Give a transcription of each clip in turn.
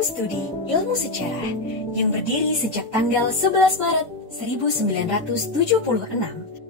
Program Studi Ilmu Sejarah yang berdiri sejak tanggal 11 Maret 1976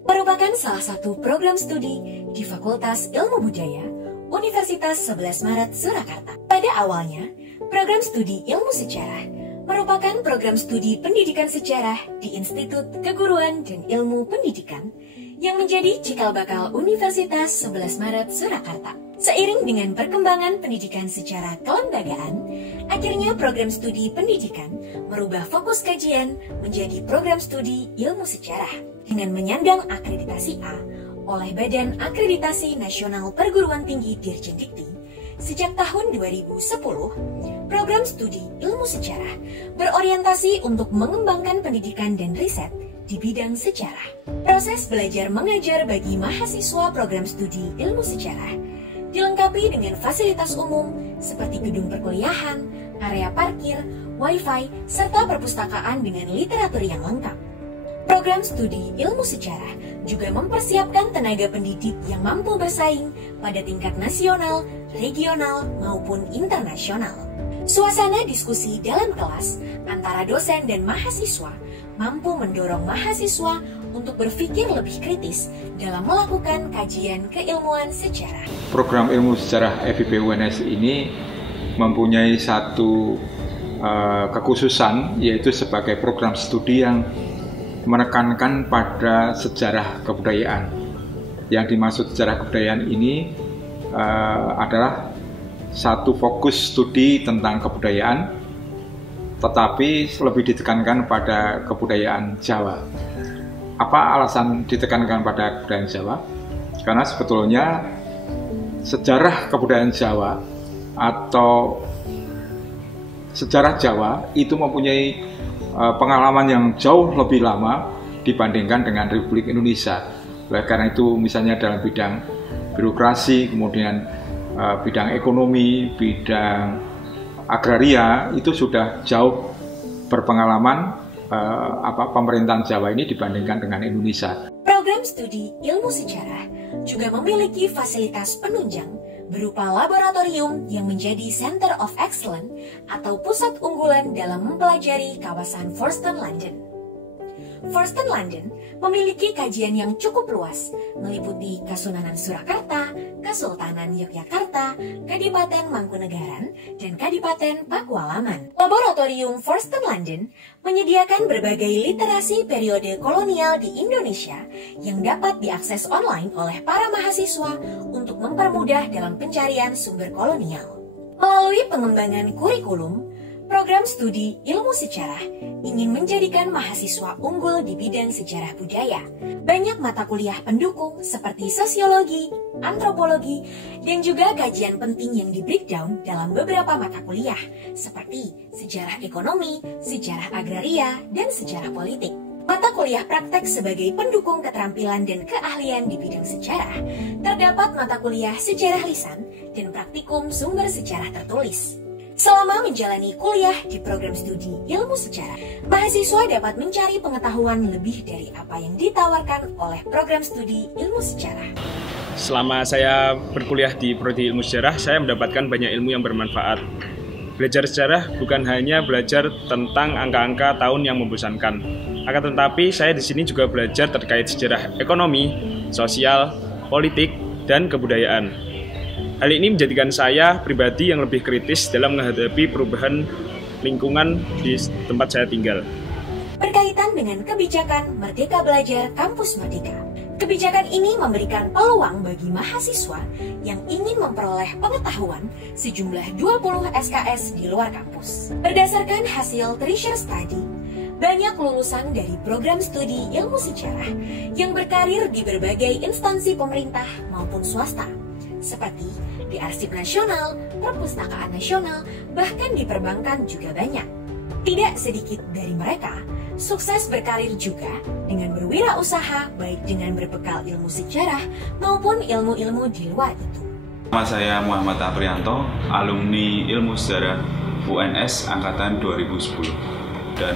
merupakan salah satu program studi di Fakultas Ilmu Budaya Universitas 11 Maret Surakarta. Pada awalnya, program studi Ilmu Sejarah merupakan program studi pendidikan sejarah di Institut Keguruan dan Ilmu Pendidikan yang menjadi cikal bakal Universitas 11 Maret Surakarta. Seiring dengan perkembangan pendidikan secara kelembagaan, akhirnya program studi pendidikan merubah fokus kajian menjadi program studi ilmu sejarah dengan menyandang akreditasi A oleh Badan Akreditasi Nasional Perguruan Tinggi Dirjen Dikti. Sejak tahun 2010, program studi ilmu sejarah berorientasi untuk mengembangkan pendidikan dan riset di bidang sejarah. Proses belajar mengajar bagi mahasiswa program studi ilmu sejarah dilengkapi dengan fasilitas umum seperti gedung perkuliahan, area parkir, wifi, serta perpustakaan dengan literatur yang lengkap. Program studi ilmu sejarah juga mempersiapkan tenaga pendidik yang mampu bersaing pada tingkat nasional, regional, maupun internasional. Suasana diskusi dalam kelas antara dosen dan mahasiswa mampu mendorong mahasiswa untuk berpikir lebih kritis dalam melakukan kajian keilmuan sejarah. Program ilmu sejarah FIP UNS ini mempunyai satu kekhususan, yaitu sebagai program studi yang menekankan pada sejarah kebudayaan. Yang dimaksud sejarah kebudayaan ini adalah satu fokus studi tentang kebudayaan, tetapi lebih ditekankan pada kebudayaan Jawa. Apa alasan ditekankan pada kebudayaan Jawa? Karena sebetulnya sejarah kebudayaan Jawa atau sejarah Jawa itu mempunyai pengalaman yang jauh lebih lama dibandingkan dengan Republik Indonesia. Oleh karena itu, misalnya dalam bidang birokrasi, kemudian bidang ekonomi, bidang agraria itu sudah jauh berpengalaman pemerintahan Jawa ini dibandingkan dengan Indonesia. Program studi ilmu sejarah juga memiliki fasilitas penunjang berupa laboratorium yang menjadi Center of Excellence atau pusat unggulan dalam mempelajari kawasan Forston London. Forston London memiliki kajian yang cukup luas, meliputi Kasunanan Surakarta, Kesultanan Yogyakarta, Kadipaten Mangkunegaran, dan Kadipaten Pakualaman. Laboratorium Forston London menyediakan berbagai literasi periode kolonial di Indonesia yang dapat diakses online oleh para mahasiswa untuk mempermudah dalam pencarian sumber kolonial. Melalui pengembangan kurikulum, program studi ilmu sejarah ingin menjadikan mahasiswa unggul di bidang sejarah budaya. Banyak mata kuliah pendukung seperti sosiologi, antropologi, dan juga kajian penting yang di-breakdown dalam beberapa mata kuliah seperti sejarah ekonomi, sejarah agraria, dan sejarah politik. Mata kuliah praktek sebagai pendukung keterampilan dan keahlian di bidang sejarah, terdapat mata kuliah sejarah lisan dan praktikum sumber sejarah tertulis. Selama menjalani kuliah di program studi ilmu sejarah, mahasiswa dapat mencari pengetahuan lebih dari apa yang ditawarkan oleh program studi ilmu sejarah. Selama saya berkuliah di Prodi Ilmu Sejarah, saya mendapatkan banyak ilmu yang bermanfaat. Belajar sejarah bukan hanya belajar tentang angka-angka tahun yang membosankan. Akan tetapi, saya di sini juga belajar terkait sejarah ekonomi, sosial, politik, dan kebudayaan. Hal ini menjadikan saya pribadi yang lebih kritis dalam menghadapi perubahan lingkungan di tempat saya tinggal. Berkaitan dengan kebijakan Merdeka Belajar Kampus Merdeka, kebijakan ini memberikan peluang bagi mahasiswa yang ingin memperoleh pengetahuan sejumlah 20 SKS di luar kampus. Berdasarkan hasil Treasure Study, banyak lulusan dari program studi ilmu sejarah yang berkarir di berbagai instansi pemerintah maupun swasta, seperti di Arsip Nasional, Perpustakaan Nasional, bahkan di perbankan juga banyak. Tidak sedikit dari mereka sukses berkarir juga dengan berwirausaha baik dengan berbekal ilmu sejarah maupun ilmu-ilmu di luar itu. Nama saya Muhammad Aprianto, alumni Ilmu Sejarah UNS Angkatan 2010. Dan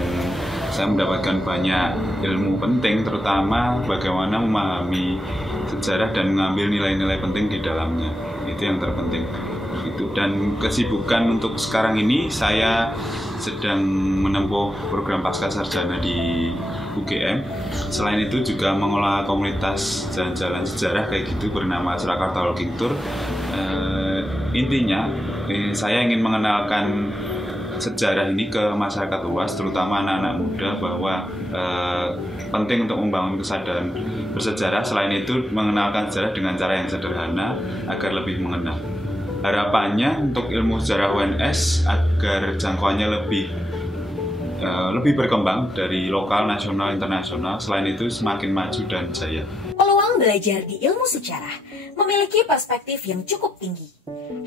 saya mendapatkan banyak ilmu penting, terutama bagaimana memahami sejarah dan mengambil nilai-nilai penting di dalamnya. Itu yang terpenting. Dan kesibukan untuk sekarang ini saya sedang menempuh program pasca sarjana di UGM. Selain itu juga mengelola komunitas jalan-jalan sejarah kayak gitu bernama Surakarta Walking Tour. Intinya saya ingin mengenalkan sejarah ini ke masyarakat luas, terutama anak-anak muda, bahwa penting untuk membangun kesadaran bersejarah. Selain itu mengenalkan sejarah dengan cara yang sederhana agar lebih mengenal. Harapannya untuk ilmu sejarah UNS agar jangkauannya lebih berkembang dari lokal, nasional, internasional. Selain itu semakin maju dan jaya. Peluang belajar di ilmu sejarah memiliki perspektif yang cukup tinggi.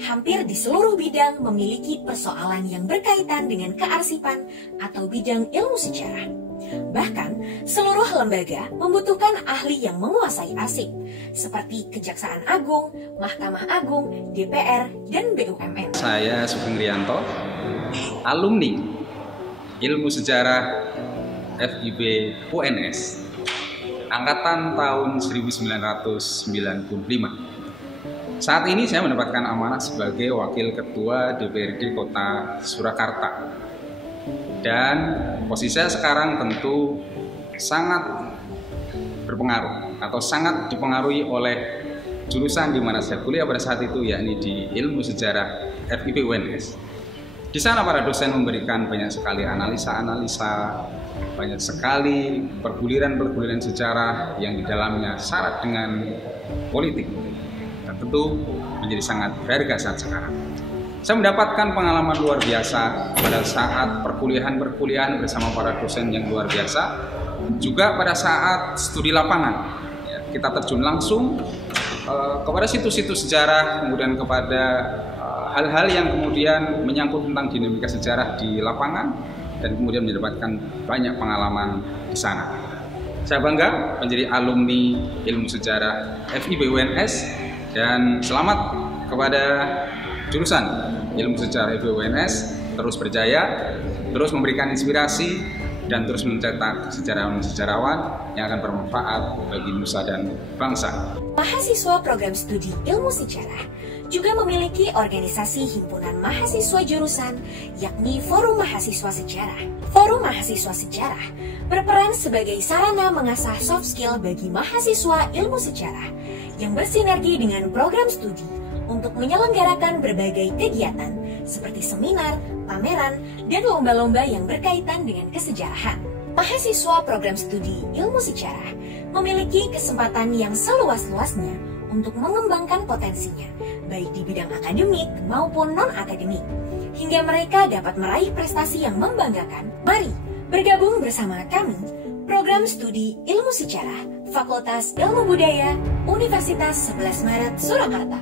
Hampir di seluruh bidang memiliki persoalan yang berkaitan dengan kearsipan atau bidang ilmu sejarah. Bahkan, seluruh lembaga membutuhkan ahli yang menguasai arsip, seperti Kejaksaan Agung, Mahkamah Agung, DPR, dan BUMN. Saya Sugeng Rianto, alumni Ilmu Sejarah FIB UNS, angkatan tahun 1995. Saat ini saya mendapatkan amanah sebagai Wakil Ketua DPRD Kota Surakarta. Dan posisi saya sekarang tentu sangat berpengaruh atau sangat dipengaruhi oleh jurusan di mana saya kuliah pada saat itu, yakni di Ilmu Sejarah FIB UNS. Di sana para dosen memberikan banyak sekali analisa-analisa, banyak sekali perguliran-perguliran sejarah yang di dalamnya syarat dengan politik. Dan tentu menjadi sangat berharga saat sekarang. Saya mendapatkan pengalaman luar biasa pada saat perkuliahan bersama para dosen yang luar biasa. Juga pada saat studi lapangan, kita terjun langsung kepada situs-situs sejarah, kemudian kepada hal-hal yang kemudian menyangkut tentang dinamika sejarah di lapangan, dan kemudian mendapatkan banyak pengalaman di sana. Saya bangga menjadi alumni Ilmu Sejarah FIB UNS, dan selamat kepada jurusan Ilmu Sejarah FIB UNS, terus berjaya, terus memberikan inspirasi, dan terus mencetak sejarawan-sejarawan yang akan bermanfaat bagi nusa dan bangsa. Mahasiswa program studi Ilmu Sejarah juga memiliki organisasi himpunan mahasiswa jurusan, yakni Forum Mahasiswa Sejarah. Forum Mahasiswa Sejarah berperan sebagai sarana mengasah soft skill bagi mahasiswa ilmu sejarah yang bersinergi dengan program studi untuk menyelenggarakan berbagai kegiatan seperti seminar, pameran, dan lomba-lomba yang berkaitan dengan kesejarahan. Mahasiswa program studi Ilmu Sejarah memiliki kesempatan yang seluas-luasnya untuk mengembangkan potensinya, baik di bidang akademik maupun non-akademik, hingga mereka dapat meraih prestasi yang membanggakan. Mari bergabung bersama kami, Program Studi Ilmu Sejarah, Fakultas Ilmu Budaya, Universitas 11 Maret, Surakarta.